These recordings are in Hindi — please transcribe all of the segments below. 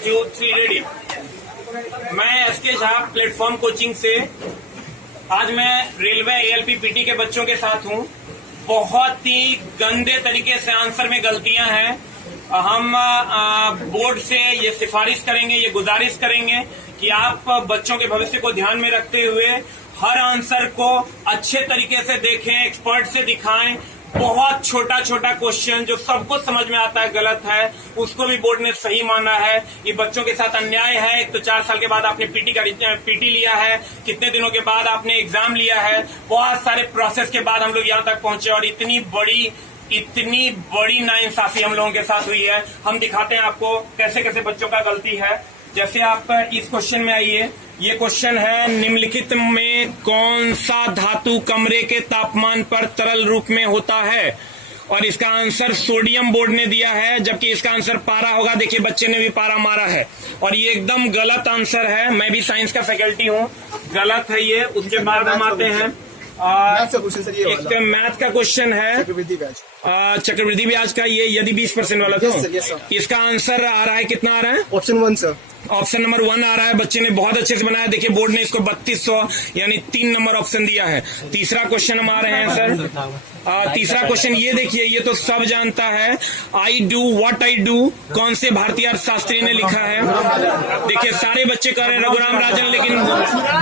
2, 3 रेडी। मैं एसके झा प्लेटफॉर्म कोचिंग से आज मैं रेलवे ALP PT के बच्चों के साथ हूँ। बहुत ही गंदे तरीके से आंसर में गलतियां हैं। हम बोर्ड से ये सिफारिश करेंगे, ये गुजारिश करेंगे कि आप बच्चों के भविष्य को ध्यान में रखते हुए हर आंसर को अच्छे तरीके से देखें, एक्सपर्ट से दिखाएं। बहुत छोटा छोटा क्वेश्चन जो सबको समझ में आता है गलत है, उसको भी बोर्ड ने सही माना है। ये बच्चों के साथ अन्याय है। एक तो 4 साल के बाद आपने पीटी लिया है, कितने दिनों के बाद आपने एग्जाम लिया है, बहुत सारे प्रोसेस के बाद हम लोग यहाँ तक पहुंचे और इतनी बड़ी नाइंसाफी हम लोगों के साथ हुई है। हम दिखाते हैं आपको कैसे कैसे बच्चों का गलती है। जैसे आप इस क्वेश्चन में आइए, ये क्वेश्चन है निम्नलिखित में कौन सा धातु कमरे के तापमान पर तरल रूप में होता है, और इसका आंसर सोडियम बोर्ड ने दिया है, जबकि इसका आंसर पारा होगा। देखिए बच्चे ने भी पारा मारा है और ये एकदम गलत आंसर है। मैं भी साइंस का फैकल्टी हूँ, गलत है ये। उसके बाद हम आते हैं एक मैथ का क्वेश्चन है, चक्रवृद्धि ब्याज का। ये यदि 20% वाला तो इसका आंसर आ रहा है, कितना आ रहा है? Option 1 sir. ऑप्शन नंबर 1 आ रहा है। बच्चे ने बहुत अच्छे से बनाया। देखिए बोर्ड ने इसको 3200 यानी 3 नंबर ऑप्शन दिया है। तीसरा क्वेश्चन हम आ रहे हैं सर। तीसरा क्वेश्चन ये देखिए, ये तो सब जानता है। I do what I do कौन से भारतीय अर्थशास्त्री ने लिखा है? देखिए सारे बच्चे कह रहे हैं रघुराम राजन, लेकिन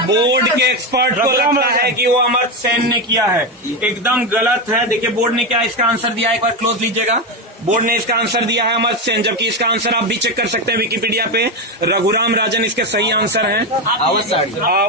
बोर्ड के एक्सपर्ट को लगता है कि वो अमर्त्य सेन ने किया है। एकदम गलत है। देखिए बोर्ड ने क्या इसका आंसर दिया है, एक बार क्लोज लीजिएगा। बोर्ड ने इसका आंसर दिया है अमर्त्य सेन, जबकि इसका आंसर आप भी चेक कर सकते हैं विकिपीडिया पे। रघुराम राजन इसके सही आंसर हैं।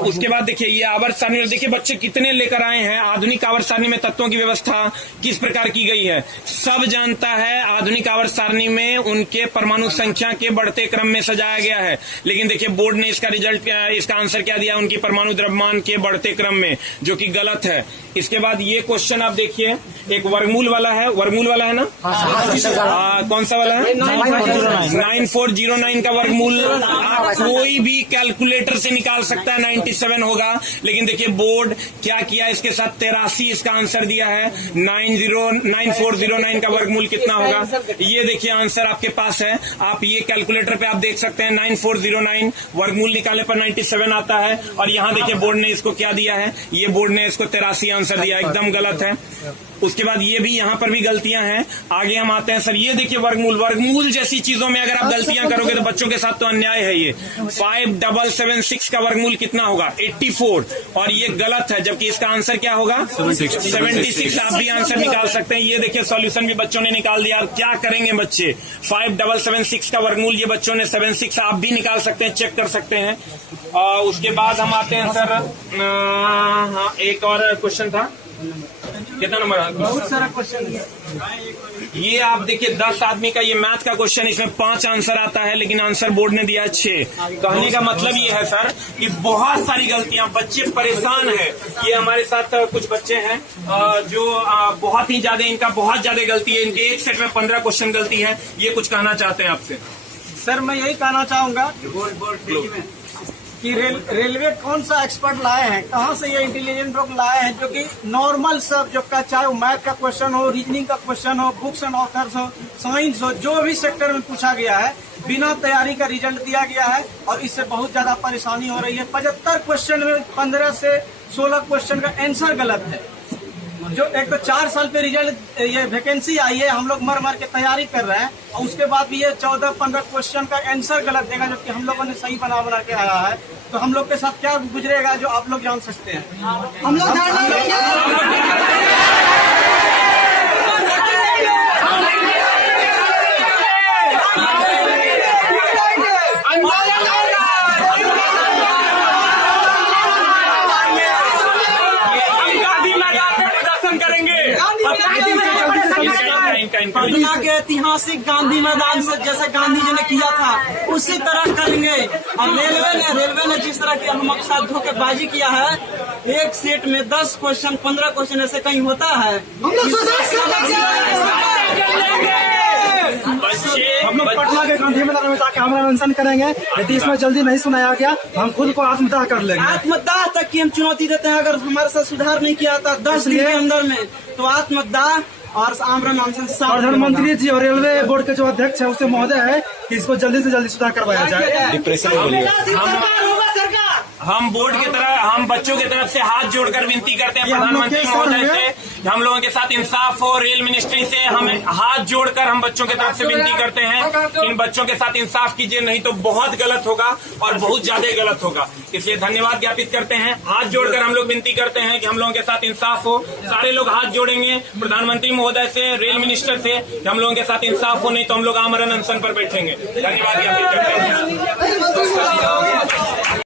उसके बाद देखिए ये आवर्त सारणी, देखिए बच्चे कितने लेकर आए हैं। आधुनिक आवर्त सारणी में तत्वों की व्यवस्था किस प्रकार की गई है, सब जानता है। आधुनिक आवर्त सारणी में उनके परमाणु संख्या के बढ़ते क्रम में सजाया गया है, लेकिन देखिए बोर्ड ने इसका रिजल्ट, इसका आंसर क्या दिया, उनकी परमाणु द्रव्यमान के बढ़ते क्रम में, जो कि गलत है। इसके बाद ये क्वेश्चन आप देखिए, एक वर्गमूल वाला है। वर्गमूल वाला है ना? कौन सा वाला है? 9409 का वर्गमूल आप कोई भी कैलकुलेटर से निकाल सकता है, 97 होगा। लेकिन देखिए बोर्ड क्या किया, इसके साथ 83 इसका आंसर दिया है। 9409 का वर्गमूल कितना होगा, ये देखिए आंसर आपके पास है। आप ये कैलकुलेटर पे आप देख सकते हैं 9409 वर्गमूल निकालने पर 97 आता है। और यहाँ देखिए बोर्ड ने इसको क्या दिया है, ये बोर्ड ने इसको 83 आंसर दिया, एकदम गलत है। उसके बाद ये भी, यहाँ पर भी गलतियां हैं। आगे हम आते हैं सर, ये देखिए वर्गमूल जैसी चीजों में अगर आप गलतियां करोगे तो बच्चों के साथ तो अन्याय है। ये 5776 का वर्गमूल कितना होगा? 84, और ये गलत है, जबकि इसका आंसर क्या होगा? 76। आप भी आंसर निकाल सकते हैं। ये देखिए सॉल्यूशन भी बच्चों ने निकाल दिया। क्या करेंगे बच्चे? 5776 का वर्गमूल ये बच्चों ने 76, आप भी निकाल सकते हैं, चेक कर सकते हैं। उसके बाद हम आते हैं सर, हाँ एक और क्वेश्चन था, कितना नंबर? बहुत सारा क्वेश्चन है। ये आप देखिए 10 आदमी का ये मैथ का क्वेश्चन, इसमें 5 आंसर आता है, लेकिन आंसर बोर्ड ने दिया है 6। कहने का मतलब ये है सर कि बहुत सारी गलतियां, बच्चे परेशान हैं। ये हमारे साथ कुछ बच्चे हैं जो बहुत ही ज्यादा, इनका बहुत ज्यादा गलती है। इनके एक सेट में 15 क्वेश्चन गलती है। ये कुछ कहना चाहते हैं आपसे? सर मैं यही कहना चाहूंगा कि रेलवे कौन सा एक्सपर्ट लाए हैं, कहाँ से ये इंटेलिजेंट लोग लाए हैं, जो कि नॉर्मल सब जो का, चाहे मैथ का क्वेश्चन हो, रीजनिंग का क्वेश्चन हो, बुक्स एंड ऑथर्स हो, साइंस हो, जो भी सेक्टर में पूछा गया है, बिना तैयारी का रिजल्ट दिया गया है। और इससे बहुत ज्यादा परेशानी हो रही है। 75 क्वेश्चन में 15 से 16 क्वेश्चन का आंसर गलत है। जो एक तो 4 साल पे रिजल्ट, ये वैकेंसी आई है, हम लोग मर के तैयारी कर रहे हैं, और उसके बाद भी ये 14-15 क्वेश्चन का आंसर गलत देगा, जबकि हम लोगों ने सही बना के आया है। तो हम लोग के साथ क्या गुजरेगा जो आप लोग जान सकते हैं। हम लोग पटना के ऐतिहासिक गांधी मैदान से जैसे गांधी जी ने किया था उसी तरह करेंगे। और रेलवे ने जिस तरह की हम साथ धोखेबाजी किया है, एक सेट में 10 क्वेश्चन 15 क्वेश्चन ऐसे कहीं होता है। हम लोग पटना के गांधी मैदान में जाकर हमारा अनशन करेंगे। यदि इसमें जल्दी नहीं सुनाया गया हम खुद को आत्मदाह कर लेंगे। आत्मदाह तक की हम चुनौती देते हैं। अगर हमारे साथ सुधार नहीं किया था 10 दिन के अंदर में, तो आत्मदाह और आमरण अनशन साफ प्रधानमंत्री जी और रेलवे बोर्ड के जो अध्यक्ष है उससे महोदय है कि इसको जल्दी से जल्दी सुधार करवाया जाए। डिप्रेशन हम बोर्ड की तरह, हम बच्चों की तरफ से हाथ जोड़कर विनती करते हैं प्रधानमंत्री महोदय से, हम लोगों के साथ इंसाफ हो। रेल मिनिस्ट्री से हम हाथ जोड़कर हम बच्चों की तरफ से विनती करते हैं, इन बच्चों के साथ इंसाफ कीजिए, नहीं तो बहुत गलत होगा और बहुत ज्यादा गलत होगा। इसलिए धन्यवाद ज्ञापित करते हैं, हाथ जोड़कर हम लोग विनती करते हैं कि हम लोगों के साथ इंसाफ हो। सारे लोग हाथ जोड़ेंगे प्रधानमंत्री महोदय से, रेल मिनिस्टर से, कि हम लोगों के साथ इंसाफ हो, नहीं तो हम लोग आमरण अनशन पर बैठेंगे। धन्यवाद ज्ञापित करते हैं।